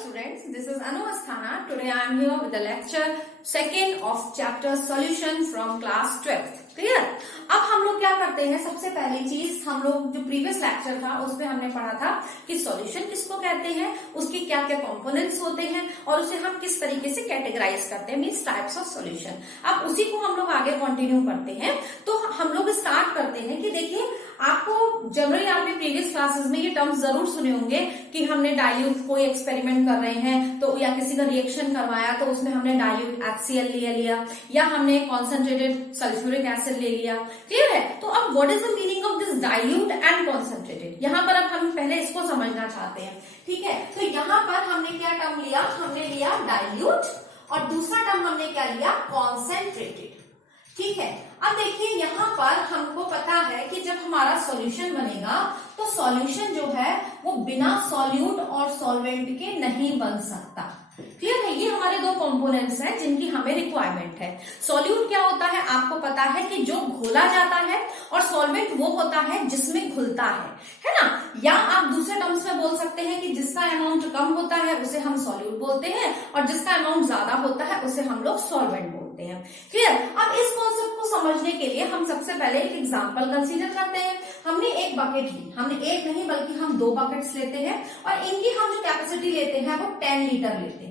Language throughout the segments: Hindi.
students, this is Anu Asthana. Today I am here with the lecture second of chapter solution from class 12th. Clear? अब हम लोग क्या करते हैं, सबसे पहली चीज हम लोग जो प्रीवियस लेक्चर था उसमें हमने पढ़ा था कि सॉल्यूशन किसको कहते हैं, उसके क्या क्या कंपोनेंट्स होते हैं और उसे हम किस तरीके से कैटेगराइज करते हैं, मींस टाइप्स ऑफ सॉल्यूशन। अब उसी को हम लोग आगे कंटिन्यू करते हैं। तो हम लोग स्टार्ट करते हैं कि देखिए, आपको जनरली आपने प्रीवियस क्लासेस में ये टर्म्स जरूर सुने होंगे कि हमने डाइल्यूट कोई एक्सपेरिमेंट कर रहे हैं तो या किसी का रिएक्शन करवाया तो उसमें हमने डाइल्यूट HCl ले लिया या हमने कॉन्सेंट्रेटेड सल्फ्यूरिक एसिड ले लिया। क्लियर है? तो अब what is the meaning of this dilute and concentrated, यहाँ पर अब हम पहले इसको समझना चाहते हैं। ठीक है, तो यहाँ पर हमने क्या टर्म लिया, हमने लिया डाइल्यूट और दूसरा टर्म हमने क्या लिया, कॉन्सेंट्रेटेड। ठीक है, अब देखिए यहाँ पर हमको पता है कि जब हमारा सॉल्यूशन बनेगा तो सॉल्यूशन जो है वो बिना सॉल्यूट और सॉल्वेंट के नहीं बन सकता। क्लियर है? ये हमारे दो कंपोनेंट्स हैं जिनकी हमें रिक्वायरमेंट है। सॉल्यूट क्या होता है, आपको पता है कि जो घोला जाता है, और सॉल्वेंट वो होता है जिसमें घुलता है ना? या आप दूसरे टर्म्स में बोल सकते हैं कि जिसका अमाउंट कम होता है उसे हम सॉल्यूट बोलते हैं और जिसका अमाउंट ज्यादा होता है उसे हम लोग सॉल्वेंट बोलते हैं। क्लियर? अब इस कॉन्सेप्ट को समझने के लिए हम सबसे पहले एक एग्जांपल कंसीडर करते हैं। हमने एक बकेट ली, हमने एक नहीं बल्कि हम दो बकेट्स लेते हैं और इनकी हम जो कैपेसिटी लेते हैं वो 10 लीटर लेते हैं।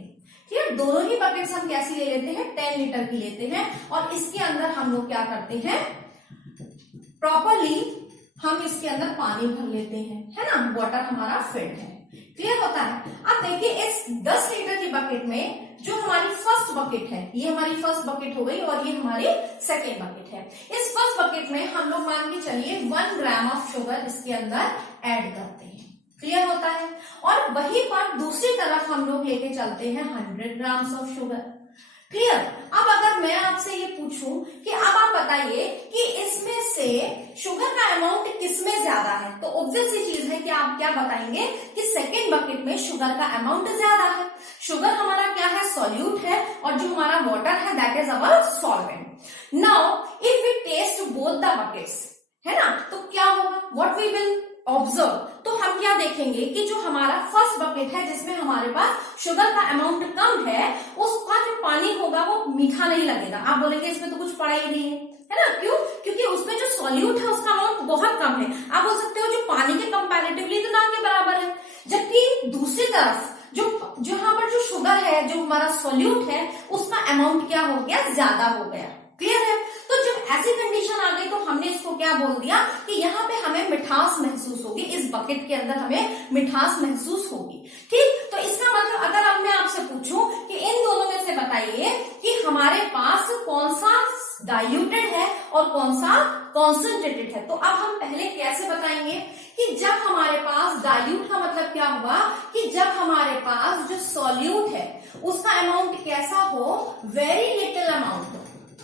ठीक है, दोनों ही बकेट्स हम कैसी ले लेते हैं, 10 लीटर की लेते हैं और इसके अंदर हम लोग क्या करते हैं, प्रॉपरली हम इसके अंदर पानी भर लेते हैं, है ना? वाटर हमारा फिल्ड है। क्लियर होता है? अब देखिए, इस 10 लीटर की बकेट में जो हमारी फर्स्ट बकेट है, ये हमारी फर्स्ट बकेट हो गई और ये हमारी सेकेंड बकेट है। इस फर्स्ट बकेट में हम लोग मान के चलिए 1 ग्राम ऑफ शुगर इसके अंदर ऐड करते हैं। क्लियर होता है? और वहीं पर दूसरी तरफ हम लोग लेके चलते हैं 100 ग्राम्स ऑफ शुगर। क्लियर? अब अगर मैं आपसे ये पूछूं कि अब आप बताइए कि इसमें से शुगर का अमाउंट किसमें ज्यादा है, तो ऑब्वियस सी चीज है कि आप क्या बताएंगे कि सेकेंड बकेट में शुगर का अमाउंट ज्यादा है। शुगर हमारा क्या है, सॉल्यूट है, और जो हमारा वाटर है that is our solvent. Now if we test both the buckets, है ना, तो क्या होगा, व्हाट वी विल ऑब्जर्व, तो हम क्या देखेंगे कि जो हमारा फर्स्ट बकेट है जिसमें हमारे पास शुगर का अमाउंट कम है, उसका जो पानी होगा वो मीठा नहीं लगेगा। आप बोलेंगे इसमें तो कुछ पड़ा ही नहीं है ना? क्यों? क्योंकि उसमें जो सॉल्यूट है उसका अमाउंट बहुत कम है। आप बोल सकते हो जो पानी के कंपैरेटिवली तो ना के बराबर है, जबकि दूसरी तरफ जो यहाँ पर जो शुगर है, जो हमारा सॉल्यूट है, उसका अमाउंट क्या हो गया, ज्यादा हो गया। क्लियर है? तो जब ऐसी कंडीशन आ गई तो हमने इसको क्या बोल दिया कि यहाँ पे हमें मिठास महसूस होगी, इस बकेट के अंदर हमें मिठास महसूस होगी। ठीक, तो इसका मतलब अगर अब मैं आपसे पूछूं कि इन दोनों में से बताइए कि हमारे पास कौन सा डाइल्यूटेड है और कौन सा कॉन्सेंट्रेटेड है, तो अब हम पहले कैसे बताएंगे कि जब हमारे पास डाइल्यूट का मतलब क्या हुआ कि जब हमारे पास जो सॉल्यूट है उसका अमाउंट कैसा हो, वेरी लिटिल अमाउंट।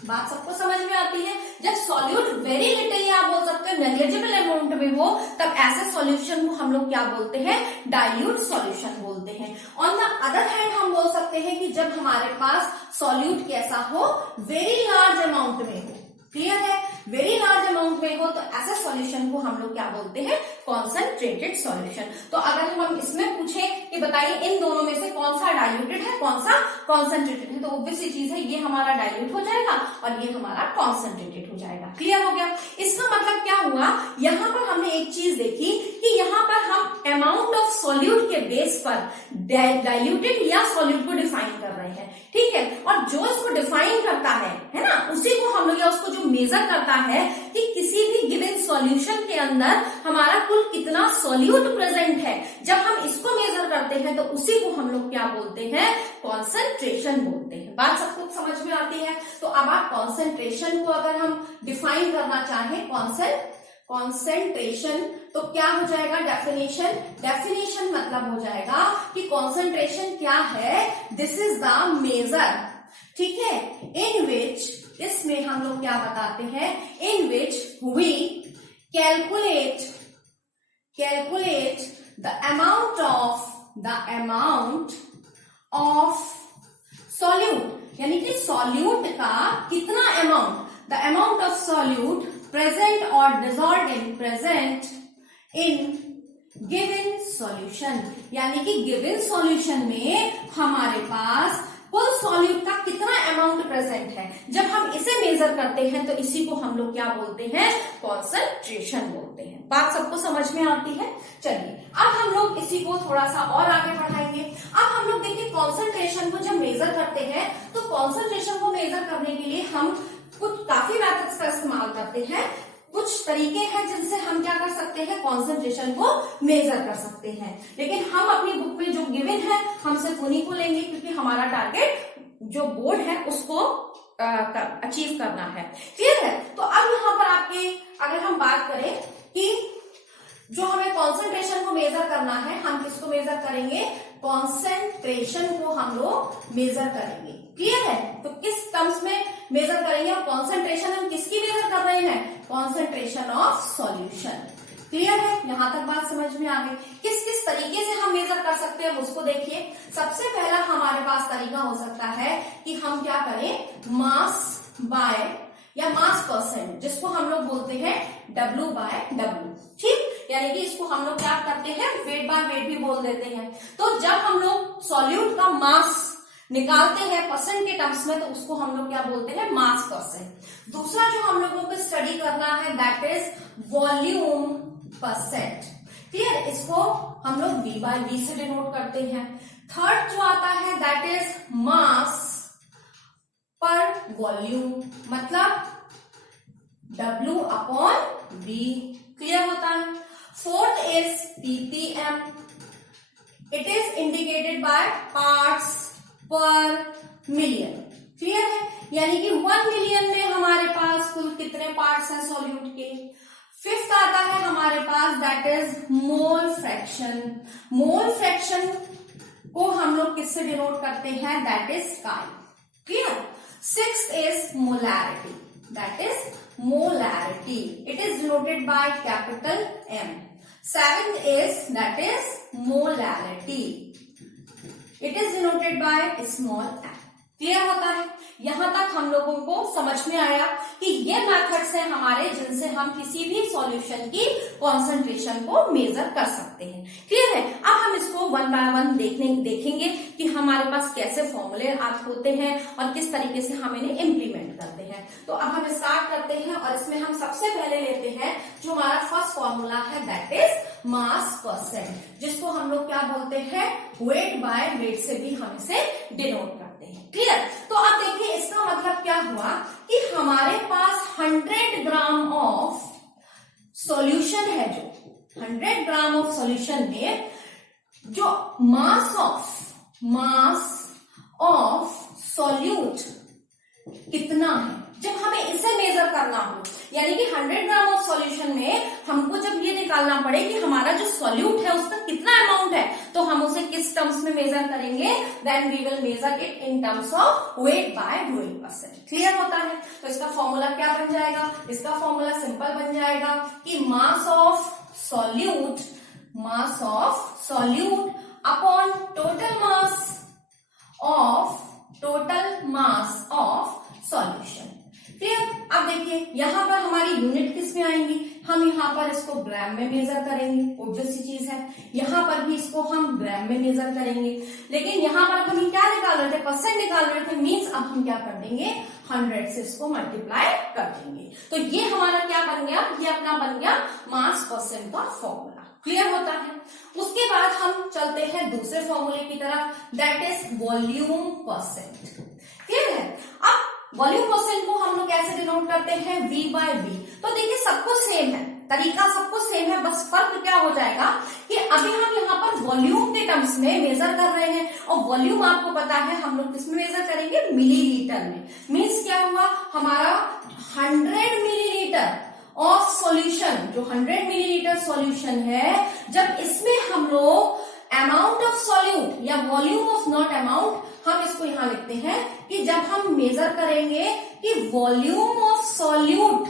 बात सबको समझ में आती है? जब सॉल्यूट वेरी लिटिल या आप बोल सकते हैं नेग्लिजिबल अमाउंट में हो, तब ऐसे सॉल्यूशन को हम लोग क्या बोलते हैं, डाइल्यूट सॉल्यूशन बोलते हैं। ऑन द अदर हैंड हम बोल सकते हैं कि जब हमारे पास सॉल्यूट कैसा हो, वेरी लार्ज अमाउंट में हो। क्लियर है? वेरी लार्ज अमाउंट में हो तो ऐसे सॉल्यूशन को हम लोग क्या बोलते हैं, कॉन्सेंट्रेटेड सॉल्यूशन। तो अगर हम इसमें पूछें कि बताइए इन दोनों में से कौन सा डाइल्यूटेड है, कौन सा कॉन्सेंट्रेटेड है, तो ऑब्वियस सी चीज है ये हमारा डाइल्यूट हो जाएगा और ये हमारा कॉन्सेंट्रेटेड हो जाएगा। क्लियर हो गया? इसका मतलब क्या हुआ, यहाँ पर हमने एक चीज देखी कि यहाँ पर हम अमाउंट ऑफ सॉल्यूट के बेस पर डाइल्यूटेड या सॉल्यूट को डिफाइन कर रहे हैं। ठीक है, और जो इसको डिफाइन करता है ना, उसी को हम लोग या उसको जो मेजर करता है कि किसी भी गिवन सॉल्यूशन के अंदर हमारा कुल कितना सॉल्यूट प्रेजेंट है, जब हम इसको मेजर करते हैं तो उसी को हम लोग क्या बोलते हैं, कॉन्सेंट्रेशन बोलते हैं। बात सबको समझ में आती है? तो अब आप कॉन्सेंट्रेशन को अगर हम डिफाइन करना चाहें, कॉन्सेंट्रेशन, तो क्या हो जाएगा, डेफिनेशन मतलब हो जाएगा कि कॉन्सेंट्रेशन क्या है, दिस इज द मेजर। ठीक है, इन विच, इसमें हम लोग क्या बताते हैं, in which we calculate the amount of solute, यानी कि सॉल्यूट का कितना amount, the amount of solute present or dissolved in given solution, यानी कि गिवन सॉल्यूशन में हमारे पास कुल सॉल्यूट का कितना अमाउंट प्रेजेंट है। जब हम इसे मेजर करते हैं तो इसी को हम लोग क्या बोलते हैं, कॉन्सेंट्रेशन बोलते हैं। बात सबको समझ में आती है। चलिए अब हम लोग इसी को थोड़ा सा और आगे बढ़ाएंगे। अब हम लोग देखिए कॉन्सेंट्रेशन को जब मेजर करते हैं तो कॉन्सेंट्रेशन को मेजर करने के लिए हम कुछ काफी मेथड्स का इस्तेमाल करते हैं। कुछ तरीके हैं जिनसे हम क्या कर सकते हैं, कॉन्सेंट्रेशन को मेजर कर सकते हैं। लेकिन हम अपनी बुक में जो गिवन है हम सिर्फ उन्हीं को लेंगे, क्योंकि हमारा टारगेट जो बोर्ड है उसको अचीव करना है। क्लियर है। तो अब यहाँ पर आपके अगर हम बात करें कि जो हमें कॉन्सेंट्रेशन को मेजर करना है, हम किसको मेजर करेंगे, कॉन्सेंट्रेशन को हम लोग मेजर करेंगे। क्लियर है। तो किस टर्म्स में मेजर करेंगे, और कॉन्सेंट्रेशन हम किसकी मेजर कर रहे हैं, कॉन्सेंट्रेशन ऑफ सॉल्यूशन। क्लियर है। यहां तक बात समझ में आ गई। किस किस तरीके से हम मेजर कर सकते हैं उसको देखिए। सबसे पहला हमारे पास तरीका हो सकता है कि हम क्या करें, मास बाय या मास परसेंट, जिसको हम लोग बोलते हैं W बाय W। ठीक, यानी कि इसको हम लोग क्या करते हैं, वेट बाय वेट भी बोल देते हैं। तो जब हम लोग सॉल्यूट का मास निकालते हैं परसेंट के टर्म्स में तो उसको हम लोग क्या बोलते हैं, मास परसेंट। दूसरा जो हम लोगों को स्टडी करना है that is volume percent. Clear, इसको हम लोग V बाय V से डिनोट करते हैं। थर्ड जो आता है दैट इज मास पर वॉल्यूम, मतलब W अपॉन V। क्लियर होता है। Fourth is ppm, it is indicated by parts पर मिलियन। क्लियर है। यानी कि 1 मिलियन में हमारे पास कुल कितने पार्ट्स हैं सॉल्यूट के। फिफ्थ आता है हमारे पास that is mole fraction. Mole fraction को हम लोग किससे डिनोट करते हैं, that is chi. Clear. Sixth is molarity, that is molarity, it is denoted by capital M। Seventh is that is molarity, it is denoted by small m। Clear होता है। यहां तक हम लोगों को समझ में आया कि ये मेथड्स हैं हमारे जिनसे हम किसी भी सॉल्यूशन की कॉन्सेंट्रेशन को मेजर कर सकते हैं। क्लियर है। अब हम इसको वन बाय वन देखेंगे कि हमारे पास कैसे फॉर्मूले होते हैं और किस तरीके से हम इन्हें इम्प्लीमेंट करते हैं। तो अब हम स्टार्ट करते हैं और इसमें हम सबसे पहले लेते हैं जो हमारा फर्स्ट फॉर्मूला है दैट इज मास परसेंट, जिसको हम लोग क्या बोलते हैं, वेट बाय वेट से भी हम इसे डिनोट करते हैं। क्लियर। तो अब देखिए इसका मतलब क्या हुआ कि हमारे पास 100 ग्राम ऑफ सॉल्यूशन है, जो 100 ग्राम ऑफ सॉल्यूशन में जो मास ऑफ सॉल्यूट कितना है, जब हमें इसे मेजर करना हो, यानी कि 100 ग्राम ऑफ सॉल्यूशन में हमको जब ये निकालना पड़े कि हमारा जो सॉल्यूट है उसका कितना अमाउंट है, तो हम उसे किस टर्म्स में मेजर करेंगे, then we will measure it in terms of weight by weight percent. Clear होता है। तो इसका फॉर्मूला क्या बन जाएगा, इसका फॉर्मूला सिंपल बन जाएगा कि mass of solute upon total mass of solution. Clear. अब देखिए यहां पर हमारी यूनिट किस में आएंगी, हम यहां पर इसको ग्राम में मेजर करेंगे, ऑब्वियस सी चीज है। यहां पर भी इसको हम ग्राम में मेजर करेंगे, लेकिन यहां पर हम क्या निकाल रहे थे, परसेंट निकाल रहे थे, मीन्स अब हम क्या कर देंगे, 100 से इसको मल्टीप्लाई कर देंगे। तो ये हमारा क्या बन गया, ये अपना बन गया मास परसेंट का फॉर्मूला। क्लियर होता है। उसके बाद हम चलते हैं दूसरे फॉर्मूले की तरफ that is volume percent. Clear है। अब वॉल्यूम परसेंट को हम लोग कैसे डिनोट करते हैं, V बाय V। तो देखिए सब कुछ सेम है, तरीका सब कुछ सेम है, बस फर्क क्या हो जाएगा कि अभी हम यहाँ पर वॉल्यूम के टर्म्स में मेजर कर रहे हैं, और वॉल्यूम आपको पता है हम लोग किसमें मेजर करेंगे, मिलीलीटर में। मीन्स क्या हुआ, हमारा 100 मिलीलीटर ऑफ सॉल्यूशन, जो 100 मिलीलीटर सॉल्यूशन है, जब इसमें हम लोग अमाउंट ऑफ सॉल्यूट या वॉल्यूम ऑफ नॉट अमाउंट, हम इसको यहां लिखते हैं कि जब हम मेजर करेंगे कि वॉल्यूम ऑफ सॉल्यूट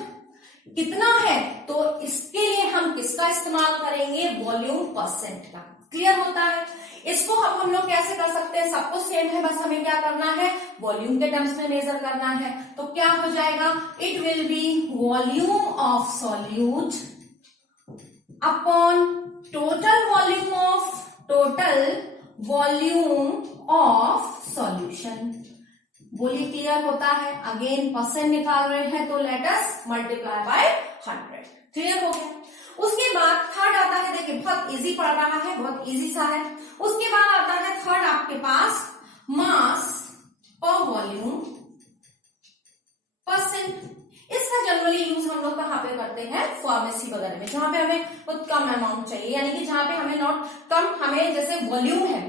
कितना है, तो इसके लिए हम किसका इस्तेमाल करेंगे, वॉल्यूम परसेंट का। क्लियर होता है। इसको हम लोग कैसे कर सकते हैं, सब कुछ सेम है, बस हमें क्या करना है, वॉल्यूम के टर्म्स में मेजर करना है। तो क्या हो जाएगा, it will be volume of solute upon total volume of solution. बोलिए क्लियर होता है? अगेन परसेंट निकाल रहे हैं तो let us multiply by 100। Clear हो गया? उसके बाद थर्ड आता है, देखिए बहुत इजी पड़ रहा है, बहुत इजी सा है। उसके बाद आता है थर्ड आपके पास मास पर वॉल्यूम परसेंट। इसका जनरली यूज हम लोग कहाँ पे करते हैं? फार्मेसी वगैरह में, जहां पे हमें बहुत कम अमाउंट चाहिए, यानी कि जहां पे हमें नॉट कम, हमें जैसे वॉल्यूम है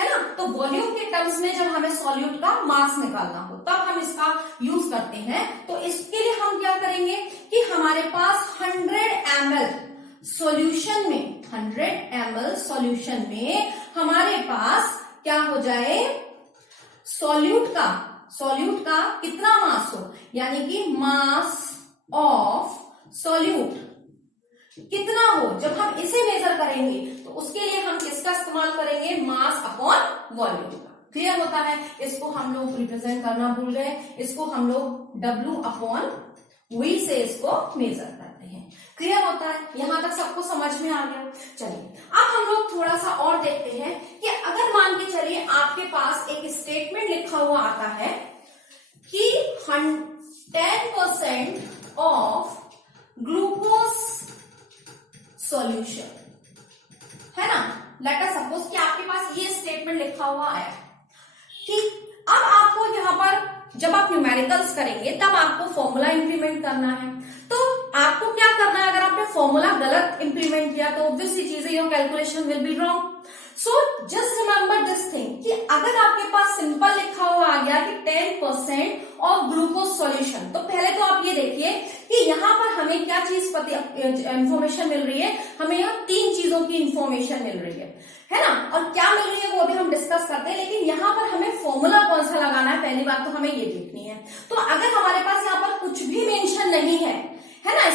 ना, तो वॉल्यूम के टर्म्स में जब हमें सॉल्यूट का मास निकालना हो तब हम इसका यूज करते हैं। तो इसके लिए हम क्या करेंगे कि हमारे पास 100 ml सॉल्यूशन में, 100 ml सॉल्यूशन में हमारे पास क्या हो जाए, सॉल्यूट का कितना मास हो, यानी कि मास ऑफ सॉल्यूट कितना हो। जब हम इसे मेजर करेंगे तो उसके लिए हम किसका इस्तेमाल करेंगे? मास अपॉन वॉल्यूम का। क्लियर होता है? इसको हम लोग रिप्रेजेंट करना भूल गए, इसको हम लोग W अपॉन V से इसको मेजर करते हैं। क्लियर होता है? यहां तक सबको समझ में आ गया? चलिए अब हम लोग थोड़ा सा और देखते हैं कि अगर मान के चलिए आपके पास एक स्टेटमेंट लिखा हुआ आता है कि 10% ऑफ ग्लूकोज सॉल्यूशन, है ना। लेट अस सपोज कि आपके पास ये स्टेटमेंट लिखा हुआ है कि अब आपको यहाँ पर जब आप न्यूमेरिकल्स करेंगे तब आपको फॉर्मूला इंप्लीमेंट करना है। तो आपको क्या करना है, अगर आपने फॉर्मूला गलत इंप्लीमेंट किया तो ऑब्वियसली चीजें, your calculation will be wrong. So just remember this thing कि अगर आपके पास सिंपल लिखा हुआ आ गया कि 10% ऑफ ग्लूकोज सॉल्यूशन, तो पहले तो आप ये देखिए कि यहाँ पर हमें क्या चीज इंफॉर्मेशन मिल रही है, हमें यहाँ 3 चीजों की इंफॉर्मेशन मिल रही है ना। और क्या मिल रही है वो अभी हम डिस्कस करते हैं, लेकिन यहाँ पर हमें फॉर्मूला कौन सा लगाना है पहली बात तो हमें ये देखनी है। तो अगर हमारे पास यहाँ पर कुछ भी मेंशन नहीं है ना,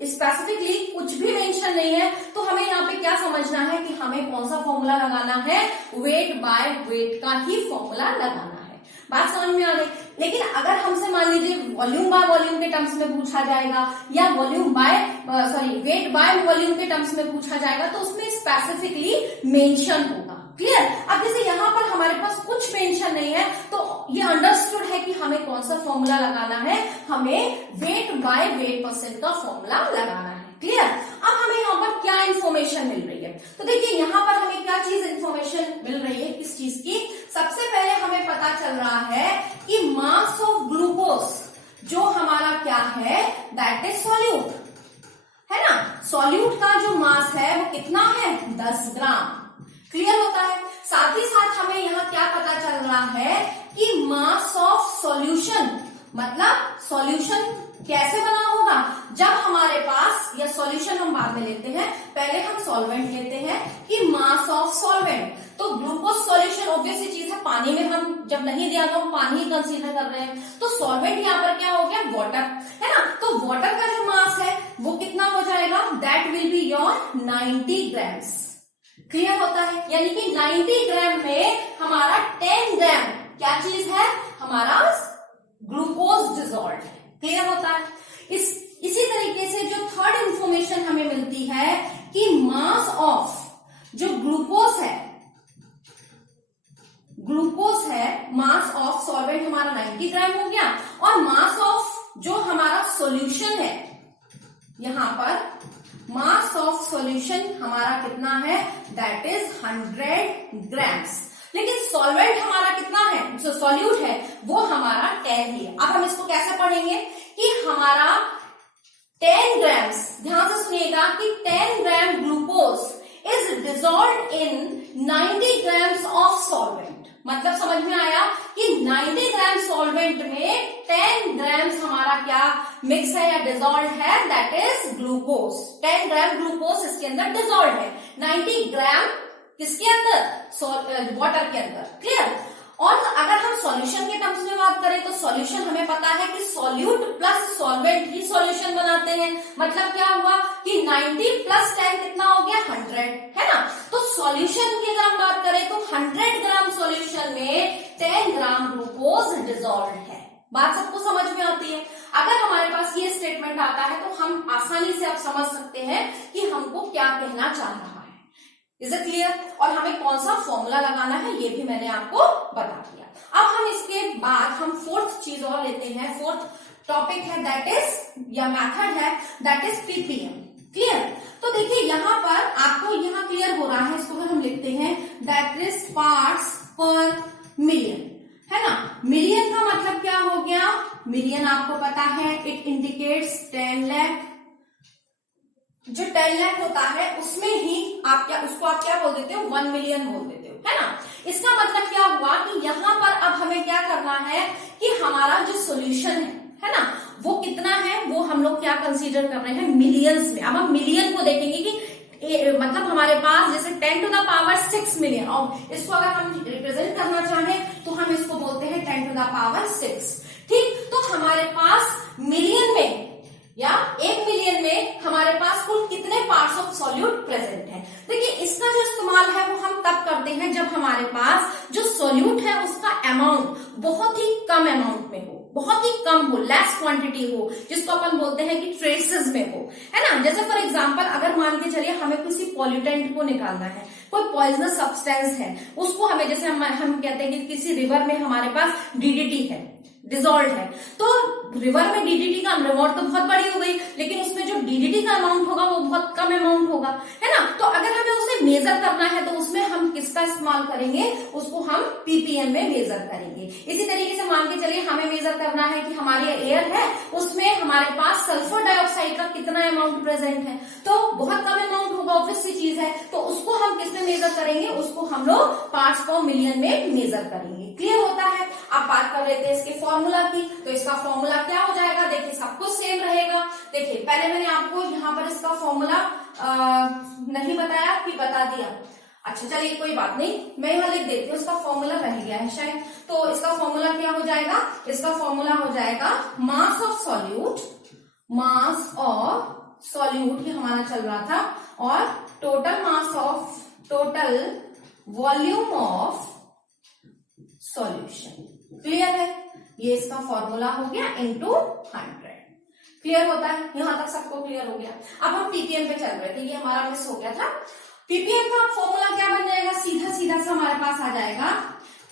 स्पेसिफिकली कुछ भी मेंशन नहीं है, तो हमें यहाँ पे क्या समझना है कि हमें कौन सा फॉर्मूला लगाना है, वेट बाय वेट का ही फॉर्मूला लगाना है। बात समझ में आ गई? लेकिन अगर हमसे मान लीजिए वॉल्यूम बाय वॉल्यूम के टर्म्स में पूछा जाएगा या वेट बाय वॉल्यूम के टर्म्स में पूछा जाएगा तो उसमें स्पेसिफिकली मेंशन होगा। क्लियर? अब जैसे यहाँ पर हमारे पास कुछ मेंशन नहीं है तो ये अंडरस्टूड है कि हमें कौन सा फॉर्मूला लगाना है, हमें वेट बाय वेट परसेंट का फॉर्मूला लगाना है। क्लियर? अब हमें यहाँ पर क्या इंफॉर्मेशन मिल रही है, तो देखिए यहाँ पर हमें क्या चीज इंफॉर्मेशन मिल रही है, किस चीज की। सबसे पहले हमें पता चल रहा है कि मास ऑफ ग्लूकोज जो हमारा क्या है, दैट इज सॉल्यूट, है ना। सॉल्यूट का जो मास है वो कितना है, 10 ग्राम। क्लियर होता है? साथ ही साथ हमें यहाँ क्या पता चल रहा है कि मास ऑफ सॉल्यूशन, मतलब सॉल्यूशन कैसे बना होगा, जब हमारे पास, या सॉल्यूशन हम बाद में लेते हैं, पहले हम सॉल्वेंट लेते हैं कि मास ऑफ सॉल्वेंट। तो ग्लूकोज सॉल्यूशन ऑब्वियसली चीज है, पानी में हम जब नहीं दिया तो हम पानी ही कंसीडर कर रहे हैं, तो सॉल्वेंट यहाँ पर क्या हो गया, वाटर, है ना। तो वाटर का जो मास है वो कितना हो जाएगा, that will be your 90 grams. Clear होता है? यानी कि 90 ग्राम में हमारा 10 ग्राम क्या चीज है, हमारा ग्लूकोज डिसॉल्व है। क्लियर होता है? इसी तरीके से जो थर्ड इंफॉर्मेशन हमें मिलती है कि मास ऑफ जो ग्लूकोज है, मास ऑफ सॉल्वेंट हमारा 90 ग्राम हो गया, और मास ऑफ जो हमारा सॉल्यूशन है, यहां पर मास ऑफ सॉल्यूशन हमारा कितना है, दैट इज 100 ग्राम्स। लेकिन सॉल्वेंट हमारा कितना है, जो सॉल्यूट है वो हमारा 10 ही है। अब हम इसको कैसे पढ़ेंगे कि हमारा 10 ग्राम्स, ध्यान से सुनिएगा कि 10 gram glucose is dissolved in 90 grams of solvent. मतलब समझ में आया कि 90 ग्राम सॉल्वेंट में 10 ग्राम्स हमारा क्या मिक्स है या डिसॉल्व है, that is glucose. 10 gram glucose इसके अंदर डिसॉल्व है, 90 ग्राम किसके अंदर, वाटर के अंदर। क्लियर? और अगर हम सॉल्यूशन के टर्म्स में बात करें तो सॉल्यूशन हमें पता है कि सॉल्यूट प्लस सॉल्वेंट ही सॉल्यूशन बनाते हैं। मतलब क्या हुआ कि 90 प्लस 10 कितना हो गया, 100, है ना। तो सॉल्यूशन की अगर हम बात करें तो 100 ग्राम सॉल्यूशन में 10 ग्राम ग्लूकोज डिसॉल्व है। बात सबको समझ में आती है? अगर हमारे पास ये स्टेटमेंट आता है तो हम आसानी से अब समझ सकते हैं कि हमको क्या कहना चाह रहा है। Is it clear? और हमें कौन सा फॉर्मूला लगाना है ये भी मैंने आपको बता दिया। अब हम इसके बाद हम फोर्थ चीज और लेते हैं, फोर्थ टॉपिक है दैट इज या मेथड है दैट इज पीपीएम। क्लियर? तो देखिए यहां पर आपको यहां क्लियर हो रहा है, इसको अगर हम लिखते हैं दैट इज पार्ट्स पर मिलियन, है ना। मिलियन का मतलब क्या हो गया? मिलियन आपको पता है इट इंडिकेट्स 10 लाख। जो 10 लाख होता है उसमें ही आप क्या उसको आप क्या बोल देते हो? 1 मिलियन बोल देते हो, है ना। इसका मतलब क्या हुआ कि यहां पर अब हमें क्या करना है कि हमारा जो सोल्यूशन है ना, वो कितना है वो हम लोग क्या कंसीडर कर रहे हैं? मिलियंस में। अब हम मिलियन को देखेंगे कि मतलब हमारे पास जैसे 10 to the power 6 मिलियन, और इसको अगर हम रिप्रेजेंट करना चाहें तो हम इसको बोलते हैं 10 to the power 6। ठीक, तो हमारे पास मिलियन में या 1 मिलियन में हमारे पास कुल कितने पार्ट्स ऑफ सॉल्यूट प्रेजेंट है? देखिए इसका जो इस्तेमाल है वो हम तब करते हैं जब हमारे पास जो सॉल्यूट है उसका अमाउंट बहुत ही कम अमाउंट में हो, बहुत ही कम हो, लेस क्वांटिटी हो, जिसको अपन बोलते हैं कि ट्रेसेस में हो, है ना। जैसे फॉर एग्जांपल अगर मान के चलिए हमें किसी पॉल्यूटेंट को निकालना है, कोई पॉइजनस सब्सटेंस है, उसको हमें जैसे हम कहते हैं कि किसी रिवर में हमारे पास डीडीटी है, डिजोल्व है, तो रिवर में डीडीटी का अमाउंट तो बहुत बड़ी हो गई, लेकिन उसमें जो डीडीटी का अमाउंट होगा वो बहुत कम अमाउंट होगा, है ना। तो अगर हमें उसे मेजर करना है तो उसमें हम किसका इस्तेमाल करेंगे? उसको हम पीपीएम में मेजर करेंगे। इसी तरीके से मान के चलिए हमें मेजर करना है कि हमारी एयर है उसमें हमारे पास सल्फर डाइऑक्साइड का कितना अमाउंट प्रेजेंट है, तो बहुत कम अमाउंट होगा, ऑब्वियस सी चीज है। तो उसको हम किसमें मेजर करेंगे? उसको हम लोग पार्ट्स पर मिलियन में मेजर करेंगे। क्लियर होता है? आप बात कर लेते हैं इसके फॉर्मूला की, तो इसका फॉर्मूला क्या हो जाएगा? देखिए सब कुछ सेम रहेगा। देखिए पहले मैंने आपको यहाँ पर इसका फॉर्मूला नहीं बताया कि बता दिया? अच्छा चलिए कोई बात नहीं, मैं यहाँ लिख देती हूँ, इसका फॉर्मूला रह गया है शायद। तो इसका फॉर्मूला क्या हो जाएगा? इसका फॉर्मूला हो जाएगा mass of solute, mass of solute ये हमारा चल रहा था, और total mass of, total volume of solution. Clear है? ये इसका फॉर्मूला हो गया इनटू 100। क्लियर होता है? यहां तक सबको क्लियर हो गया। अब हम पीपीएम पे चल रहे थे, ये हमारा मिस हो गया था। पीपीएम का फॉर्मूला क्या बन जाएगा? सीधा सीधा सा हमारे पास आ जाएगा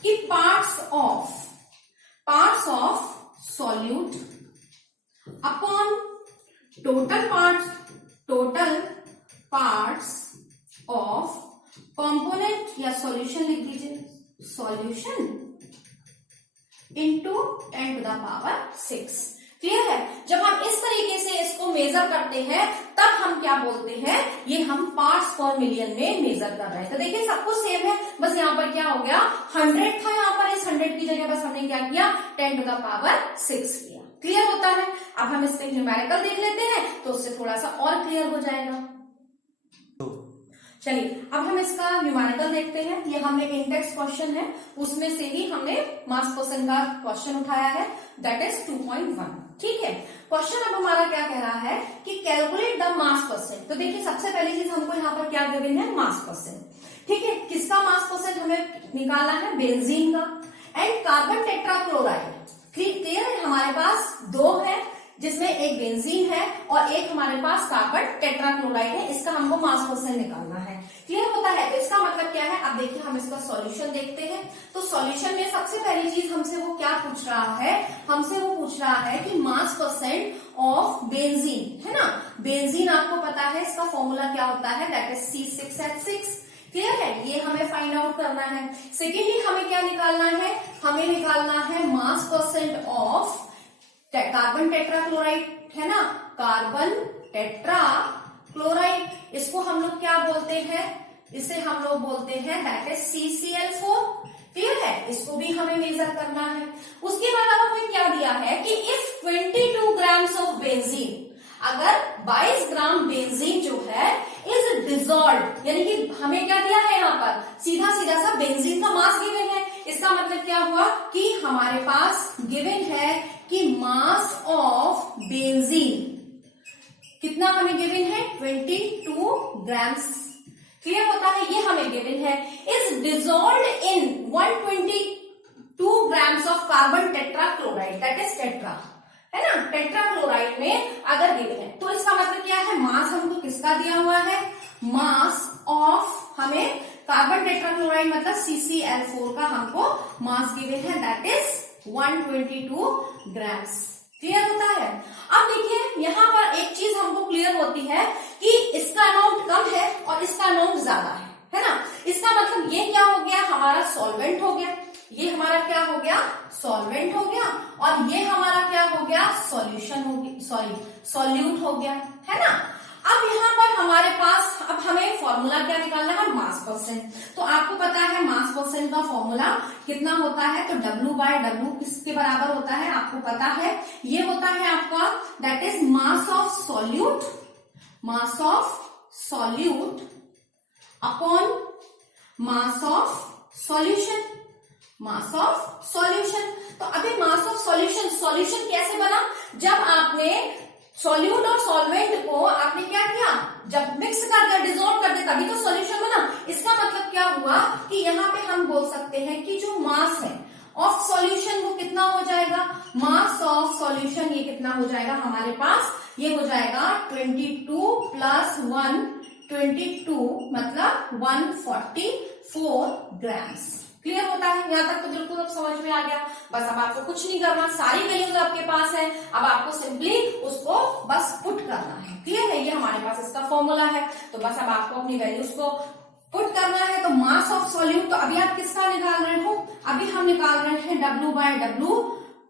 कि parts of solute upon total parts of component, या सॉल्यूशन लिख दीजिए, solution into 10 to the power 6। Clear है? जब हम इस तरीके से इसको मेजर करते हैं तब हम क्या बोलते हैं? ये हम पार्ट्स पर मिलियन में मेजर कर रहे हैं। तो देखिए सब कुछ सेम है, बस यहाँ पर क्या हो गया? 100 था, यहाँ पर इस 100 की जगह बस हमने क्या किया? 10 to the power 6 किया। क्लियर होता है? अब हम इसके न्यूमेरिकल देख लेते हैं तो उससे थोड़ा सा और क्लियर हो जाएगा। चलिए अब हम इसका न्यूमेरिकल देखते हैं। ये हमने इंडेक्स क्वेश्चन है, उसमें से ही हमने मास पर्सन का क्वेश्चन उठाया है, दैट इज 2.1। ठीक है, क्वेश्चन अब हमारा क्या कह रहा है कि कैलकुलेट द मास परसेंट। तो देखिए सबसे पहली चीज हमको यहाँ पर क्या गिवन है? मास परसेंट। ठीक है, किसका मास परसेंट हमें निकालना है? बेंजीन का एंड कार्बन टेट्राक्लोराइड। क्लियर है? हमारे पास दो है, जिसमें एक बेंजीन है और एक हमारे पास कार्बन टेट्राक्लोराइड है, इसका हमको मास परसेंट निकालना है। क्लियर होता है? तो इसका मतलब क्या है? अब देखिए हम इसका सॉल्यूशन देखते हैं। तो सॉल्यूशन में सबसे पहली चीज हमसे वो क्या पूछ रहा है? हमसे वो पूछ रहा है कि मास परसेंट ऑफ बेंजीन, है ना। बेंजीन आपको पता है इसका फॉर्मूला क्या होता है? That is C6H6। क्लियर है? ये हमें फाइंड आउट करना है। सेकेंडली हमें क्या निकालना है? हमें निकालना है मास परसेंट ऑफ कार्बन टेट्राक्लोराइड, है ना, कार्बन टेट्राक्लोराइड। इसको हम लोग क्या बोलते हैं? इसे हम लोग बोलते हैं दैट इज CCl4। क्लियर है? इसको भी हमें मेजर करना है। उसके बाद अब हमें क्या दिया है कि इफ 22 ग्राम्स ऑफ बेंजीन, अगर 22 ग्राम बेंजीन जो है इज डिजॉल्व, यानी कि हमें क्या दिया है यहाँ पर? सीधा सीधा सा बेंजीन का मास गिवन है। इसका मतलब क्या हुआ कि हमारे पास गिवन है कि मास ऑफ बेंजीन कितना हमें गिवन है? 22 ग्राम्स। क्लियर होता है? ये हमें गिवन है is dissolved in 122 grams of carbon tetrachloride, that is tetra, है ना। टेट्राक्लोराइड में अगर गिवन है। तो इसका मतलब क्या है, मास हमको किसका दिया हुआ है, मास ऑफ हमें कार्बन टेट्राक्लोराइड मतलब CCl4 का हमको मास गिवन है, दैट इज 122 ग्राम्स। क्लियर होता है। अब देखिए यहाँ पर एक चीज हमको क्लियर होती है कि इसका अमाउंट कम है और इसका अमाउंट ज्यादा है ना। इसका मतलब ये क्या हो गया, हमारा सॉल्वेंट हो गया, ये हमारा क्या हो गया, सॉल्वेंट हो गया, और ये हमारा क्या हो गया, सॉल्यूशन हो गया, सॉल्यूट हो गया, है ना। अब यहाँ पर हमारे पास अब हमें फॉर्मूला क्या निकालना है, मास परसेंट। तो आपको पता है मास परसेंट का फॉर्मूला कितना होता है, तो W/W किसके बराबर होता है, आपको पता है, ये होता है आपका that is mass of solute, mass of solute upon mass of solution, mass of solution. तो अभी मास ऑफ सॉल्यूशन, सॉल्यूशन कैसे बना, जब आपने सॉल्यूट और सॉल्वेंट को आपने क्या किया, जब मिक्स कर दिया, डिसॉल्व कर दिया, तभी तो सॉल्यूशन बना। इसका मतलब क्या हुआ कि यहाँ पे हम बोल सकते हैं कि जो मास है ऑफ सॉल्यूशन वो कितना हो जाएगा, मास ऑफ सॉल्यूशन ये कितना हो जाएगा हमारे पास, ये हो जाएगा 22 प्लस 1 22 मतलब 144 ग्राम्स। क्लियर होता है, यहाँ तक तो बिल्कुल अब समझ में आ गया। बस अब आपको कुछ नहीं करना, सारी वैल्यूज आपके पास है, अब आपको सिंपली उसको बस पुट करना है। क्लियर है, ये हमारे पास इसका फॉर्मूला है, तो बस अब आपको अपनी वैल्यूज को पुट करना है। तो मास ऑफ सॉल्यूट, तो अभी आप किसका निकाल रहे हो, अभी हम निकाल रहे हैं W/W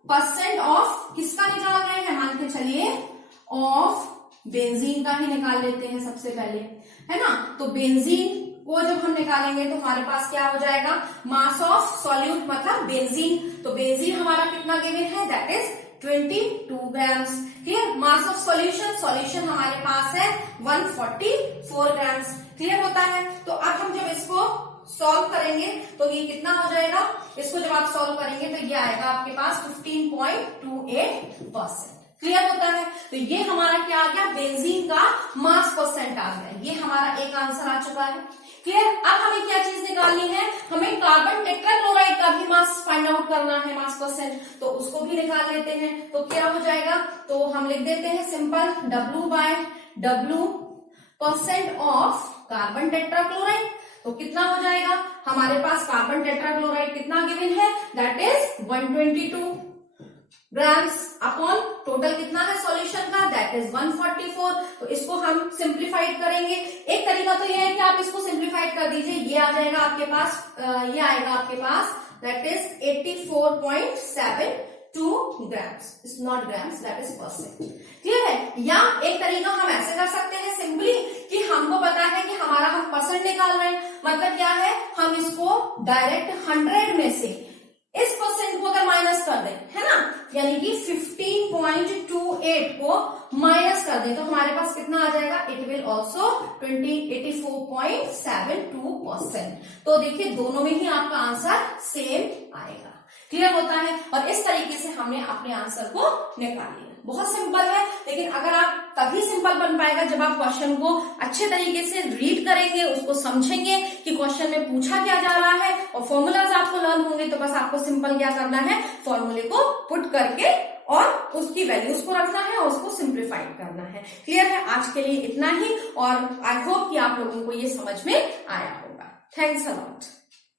परसेंट ऑफ, किसका निकाल रहे हैं, मान के चलिए ऑफ बेंजीन का ही निकाल लेते हैं सबसे पहले, है ना। तो बेंजीन को जब हम निकालेंगे तो हमारे पास क्या हो जाएगा, मास ऑफ सॉल्यूट मतलब बेंजीन। तो बेंजीन हमारा कितना गिवन है, that is 22 grams. Clear, mass of solution, solution हमारे पास है 144 ग्राम्स। क्लियर होता है। तो अब हम जब इसको सॉल्व करेंगे तो ये कितना हो जाएगा, इसको जब आप सॉल्व करेंगे तो ये आएगा आपके पास 15.28%। क्लियर होता है। तो ये हमारा क्या आ गया, बेंजीन का मास परसेंट आ गया, ये हमारा एक आंसर आ चुका है। क्लियर। अब हमें क्या चीज निकालनी है, हमें कार्बन टेट्राक्लोराइड का भी मास फाइंड आउट करना है, मास परसेंट, तो उसको भी निकाल लेते हैं। तो क्या हो जाएगा, तो हम लिख देते हैं simple W/W percent of carbon tetrachloride. तो कितना हो जाएगा, हमारे पास कार्बन टेट्राक्लोराइड कितना गिवन है, that is 122 grams upon total कितना है सॉल्यूशन का, दैट इज 144। तो इसको हम सिंप्लीफाइड करेंगे। एक तरीका तो ये है कि आप इसको सिंप्लीफाइड कर दीजिए, ये आ जाएगा आपके पास, ये आएगा आपके पास that is 84.72 grams, it's not grams, that is percent. Clear है। या एक तरीका हम ऐसे कर सकते हैं सिंपली कि हमको पता है कि हमारा हम परसेंट निकाल रहे हैं, मतलब क्या है, हम इसको डायरेक्ट 100 में से इस परसेंट को अगर माइनस कर दें, है ना, यानी कि 15.28 को माइनस कर दें तो हमारे पास कितना आ जाएगा, इट विल ऑल्सो 84.72%। तो देखिए दोनों में ही आपका आंसर सेम आएगा। क्लियर होता है। और इस तरीके से हमने अपने आंसर को निकाल लिया। बहुत सिंपल है, लेकिन अगर आप तभी सिंपल बन पाएगा जब आप क्वेश्चन को अच्छे तरीके से रीड करेंगे, उसको समझेंगे कि क्वेश्चन में पूछा क्या जा रहा है, और फॉर्मूलाज आपको लर्न होंगे। तो बस आपको सिंपल क्या करना है, फॉर्मूले को पुट करके और उसकी वैल्यूज को रखना है और उसको सिंप्लीफाइड करना है। क्लियर है। आज के लिए इतना ही, और आई होप कि आप लोगों को ये समझ में आया होगा। Thanks a lot.